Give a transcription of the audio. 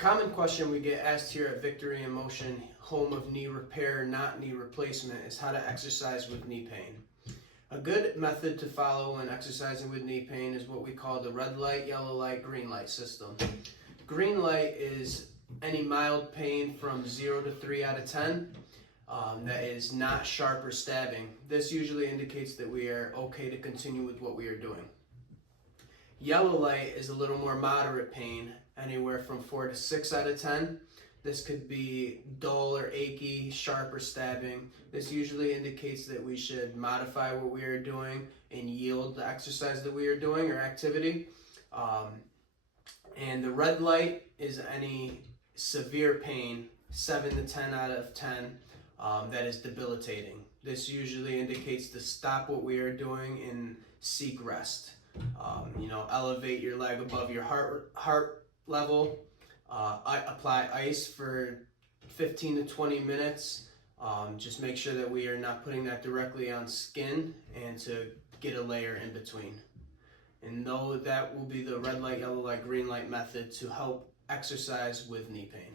common question we get asked here at Victory in Motion, home of knee repair, not knee replacement, is how to exercise with knee pain. A good method to follow when exercising with knee pain is what we call the red light, yellow light, green light system. Green light is any mild pain from 0 to 3 out of 10 that is not sharp or stabbing. This usually indicates that we are okay to continue with what we are doing. Yellow light is a little more moderate pain, anywhere from 4 to 6 out of 10. This could be dull or achy, sharp or stabbing. This usually indicates that we should modify what we are doing and yield the exercise that we are doing or activity. And the red light is any severe pain, 7 to 10 out of 10, that is debilitating. This usually indicates to stop what we are doing and seek rest. Elevate your leg above your heart level. Apply ice for 15 to 20 minutes. Just make sure that we are not putting that directly on skin and to get a layer in between. And that will be the red light, yellow light, green light method to help exercise with knee pain.